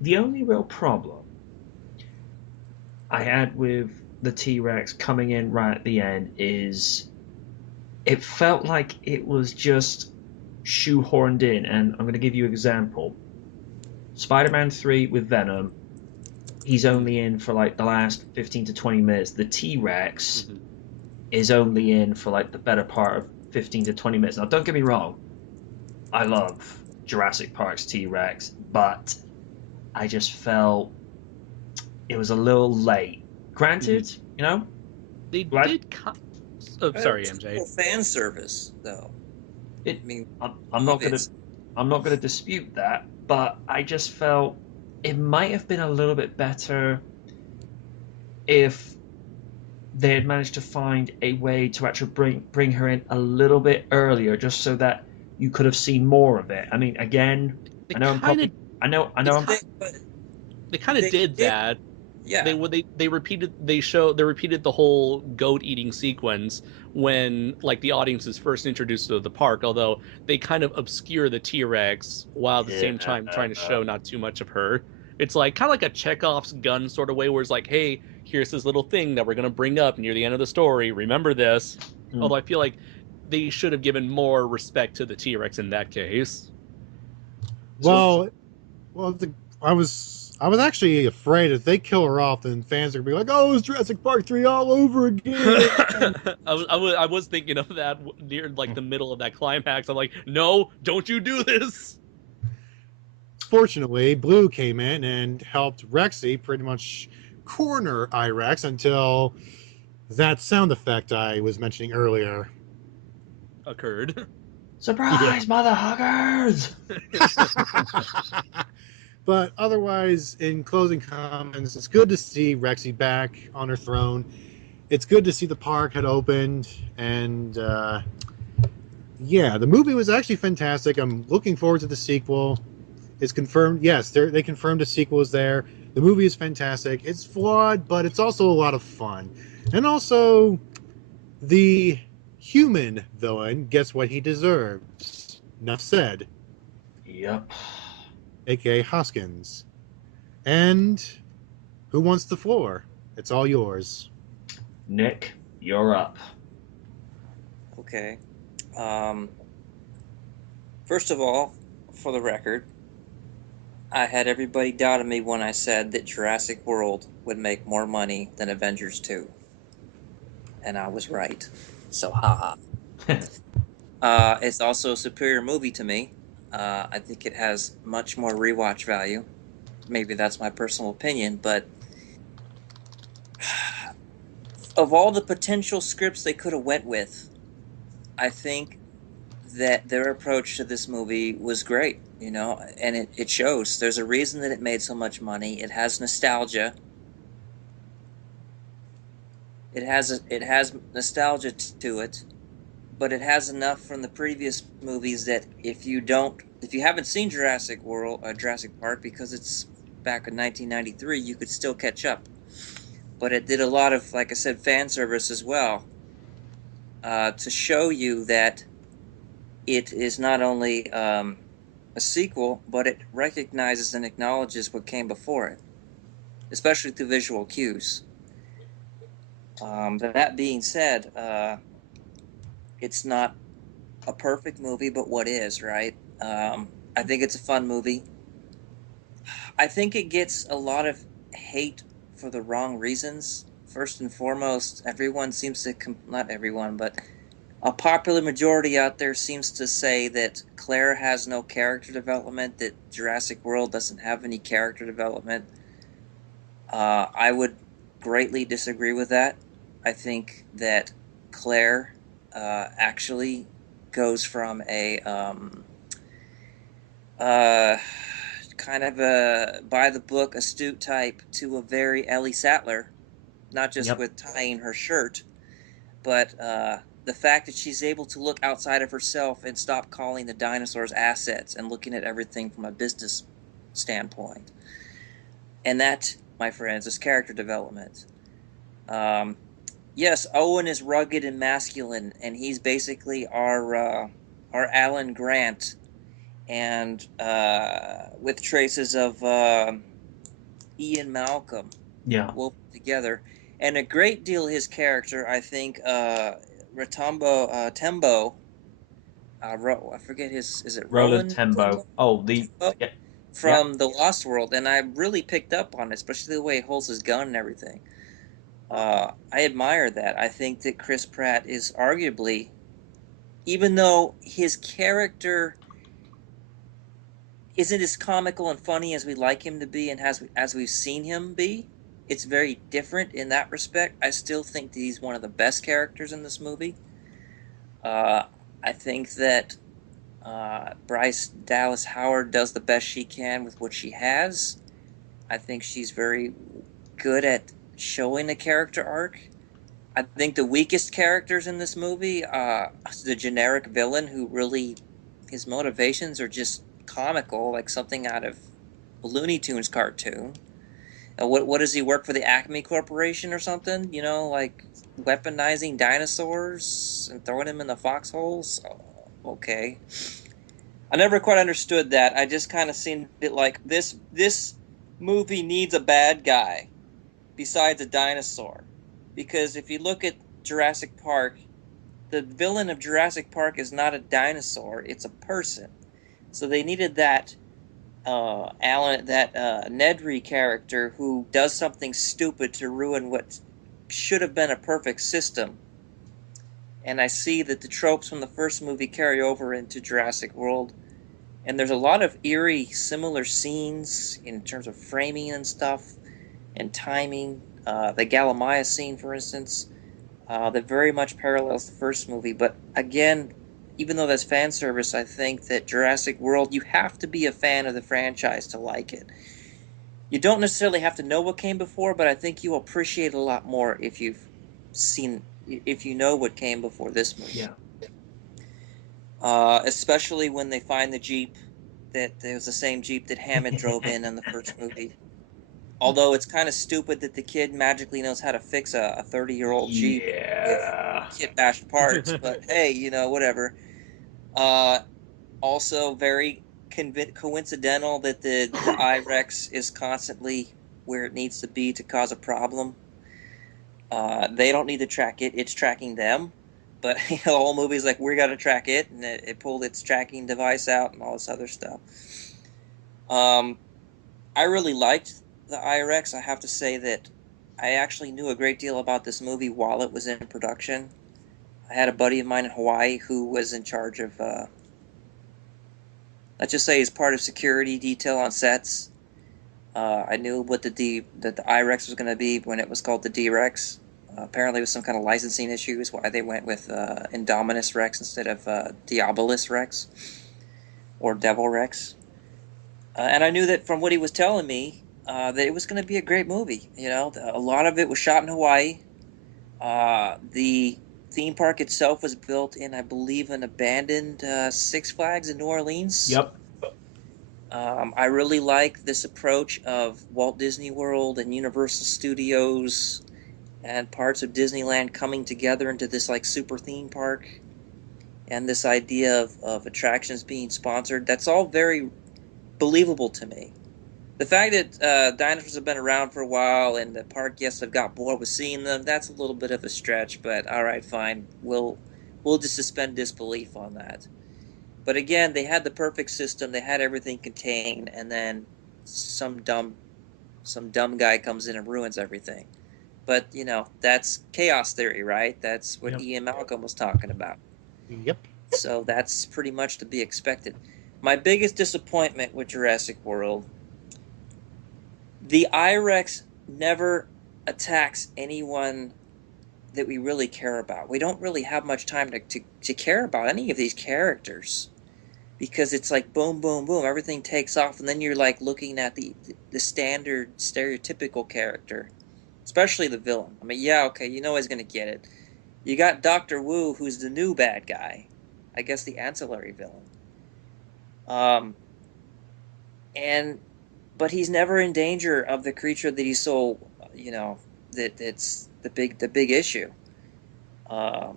The only real problem I had with the T Rex coming in right at the end is it felt like it was just shoehorned in. And I'm going to give you an example. Spider-Man 3 with Venom, he's Mhm, only in for like the last 15 to 20 minutes. The T-Rex mhm. is only in for like the better part of 15 to 20 minutes. Now, don't get me wrong, I love Jurassic Park's T-Rex, but I just felt it was a little late. Mhm. Granted, They glad did. Oh, It sorry, was MJ. still fan service, though. it. I mean, I'm not gonna obvious. dispute that, but I just felt it might have been a little bit better if they had managed to find a way to actually bring her in a little bit earlier, just so that you could have seen more of it. I mean, again, They I know I'm kind of probably, I they know I'm, kind But they kind of they did did, that. yeah. They repeated the whole goat eating sequence when like the audience is first introduced to the park. Although they kind of obscure the T Rex while at the same time trying to yeah. show not too much of her. It's like kind of like a Chekhov's gun sort of way, where it's like, hey, here's this little thing that we're gonna bring up near the end of the story. Remember this. Mm. Although I feel like they should have given more respect to the T Rex in that case. So Well, well, I was actually afraid if they kill her off, then fans are gonna be like, "Oh, it's Jurassic Park 3 all over again." I was thinking of that near like the middle of that climax. I'm like, no, don't you do this. Fortunately, Blue came in and helped Rexy pretty much corner Irex until that sound effect I was mentioning earlier. Occurred. Yeah. surprise, mother huggers! But otherwise, in closing comments, it's good to see Rexy back on her throne. It's good to see the park had opened, and yeah, the movie was actually fantastic. I'm looking forward to the sequel. It's confirmed. Yes, they confirmed a sequel is there. The movie is fantastic. It's flawed, but it's also a lot of fun. And also, the human villain gets what he deserves. Enough said, Yep. aka Hoskins. And who wants the floor? It's all yours. Nick, you're up. Okay. Um, First of all, for the record, I had everybody doubting me when I said that Jurassic World would make more money than Avengers 2. And I was right. So, haha. It's also a superior movie to me. I think it has much more rewatch value. Maybe that's my personal opinion, but of all the potential scripts they could have went with, I think that their approach to this movie was great, and it shows. There's a reason that it made so much money. It has nostalgia. It has nostalgia to it, but it has enough from the previous movies that if you haven't seen Jurassic Park, because it's back in 1993, you could still catch up. But it did a lot of, like I said, fan service as well, to show you that it is not only a sequel, but it recognizes and acknowledges what came before it, especially through visual cues. That being said, it's not a perfect movie, but what is, right? I think it's a fun movie. I think it gets a lot of hate for the wrong reasons. First and foremost, everyone seems to, not everyone, but a popular majority out there seems to say that Claire has no character development, that Jurassic World doesn't have any character development. I would greatly disagree with that. I think that Claire actually goes from a uh, kind of a by the book, astute type to a very Ellie Sattler, not just Yep. with tying her shirt, but the fact that she's able to look outside of herself and stop calling the dinosaurs assets and looking at everything from a business standpoint. And that, my friends, is character development. Um, yes, Owen is rugged and masculine, and he's basically our Alan Grant, and with traces of Ian Malcolm Yeah. will put together, and a great deal of his character, I think, Tembo, I forget is it Roland Roland Tembo. Oh, the Tembo yeah, yeah. from The Lost World, and I really picked up on it, especially the way he holds his gun and everything. I admire that. I think that Chris Pratt is arguably, even though his character isn't as comical and funny as we'd like him to be, and as we've seen him be, it's very different in that respect. I still think that he's one of the best characters in this movie. Uh, I think that Bryce Dallas Howard does the best she can with what she has. I think she's very good at showing a character arc. I think the weakest characters in this movie, the generic villain who really, his motivations are just comical, like something out of a Looney Tunes cartoon. What does he work for the Acme Corporation or something? You know, like weaponizing dinosaurs and throwing them in the foxholes. Oh, okay, I never quite understood that. I just kind of seen it like this movie needs a bad guy besides a dinosaur, because if you look at Jurassic Park, the villain of Jurassic Park is not a dinosaur; it's a person. So they needed that Nedry character who does something stupid to ruin what should have been a perfect system. And I see that the tropes from the first movie carry over into Jurassic World, and there's a lot of eerie, similar scenes in terms of framing and stuff and timing. The Galamaya scene, for instance, that very much parallels the first movie. But again, even though that's fan service, I think that Jurassic World, you have to be a fan of the franchise to like it. You don't necessarily have to know what came before, but I think you'll appreciate it a lot more if you know what came before this movie. Yeah. Especially when they find the Jeep that it was the same Jeep that Hammond drove in the first movie. Although it's kind of stupid that the kid magically knows how to fix a 30-year-old Jeep with Yeah. kit-bashed parts, but hey, whatever. Uh, Also, very coincidental that the Irex is constantly where it needs to be to cause a problem. They don't need to track it; it's tracking them. But the whole movie's like, we got to track it, and it pulled its tracking device out and all this other stuff. Um, I really liked the Irex. I have to say that I actually knew a great deal about this movie while it was in production. I had a buddy of mine in Hawaii who was in charge of, let's just say, he's part of security detail on sets. I knew what that the Irex was going to be when it was called the D-Rex. Apparently, it was some kind of licensing issues why they went with Indominus Rex instead of Diabolus Rex or Devil Rex. And I knew that from what he was telling me, that it was going to be a great movie. A lot of it was shot in Hawaii. The theme park itself was built in, I believe, an abandoned Six Flags in New Orleans. Yep. I really like this approach of Walt Disney World and Universal Studios and parts of Disneyland coming together into this like super theme park, and this idea of attractions being sponsored. That's all very believable to me. The fact that dinosaurs have been around for a while and the park guests have got bored with seeing them, that's a little bit of a stretch, but all right, fine. We'll just suspend disbelief on that. But again, they had the perfect system. They had everything contained, and then some dumb guy comes in and ruins everything. But that's chaos theory, right? That's what Yep. Ian Malcolm was talking about. Yep. So that's pretty much to be expected. My biggest disappointment with Jurassic World, the Irex never attacks anyone that we really care about. We don't really have much time to care about any of these characters, because it's like boom, boom, boom, everything takes off, and then you're like looking at the standard stereotypical character, especially the villain. I mean, yeah, okay, he's gonna get it. You got Doctor Wu, who's the new bad guy, I guess the ancillary villain. Um, and but he's never in danger of the creature that he's so, that it's the big issue. Uh,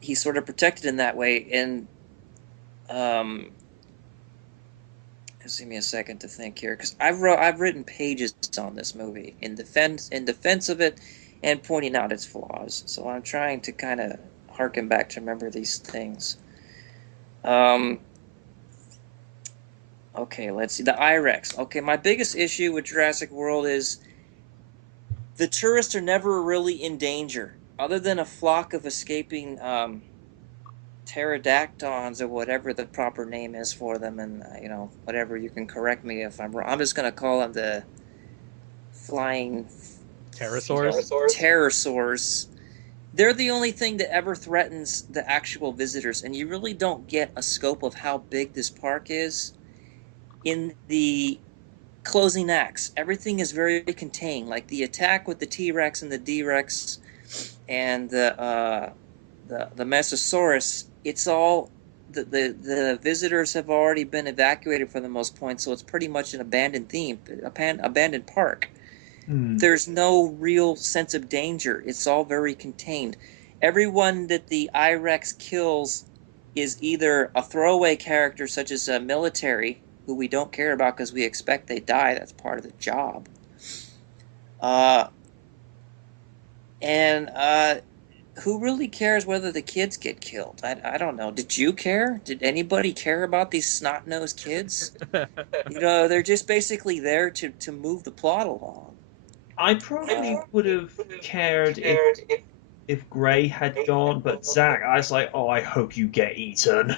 he's sort of protected in that way, and um, Just give me a second to think here, because I've written pages on this movie in defense of it, and pointing out its flaws. So I'm trying to kind of harken back to remember these things. Um, okay, let's see. The Irex. Okay, my biggest issue with Jurassic World is the tourists are never really in danger, other than a flock of escaping pterodactyls or whatever the proper name is for them, and whatever, you can correct me if I'm wrong. I'm just gonna call them the flying Pterosaurs. pterosaurs. They're the only thing that ever threatens the actual visitors, and you really don't get a scope of how big this park is in the closing acts. Everything is very contained, like the attack with the T-Rex and the D-Rex and the Mesosaurus. It's all the visitors have already been evacuated for the most point, so it's pretty much an abandoned park. There's no real sense of danger. It's all very contained. Everyone that the Irex kills is either a throwaway character, such as a military, who we don't care about because we expect they die. That's part of the job. And who really cares whether the kids get killed? I don't know. Did you care? Did anybody care about these snot-nosed kids? They're just basically there to move the plot along. I probably would have cared if Gray had gone, but Zach, I was like, oh, I hope you get eaten.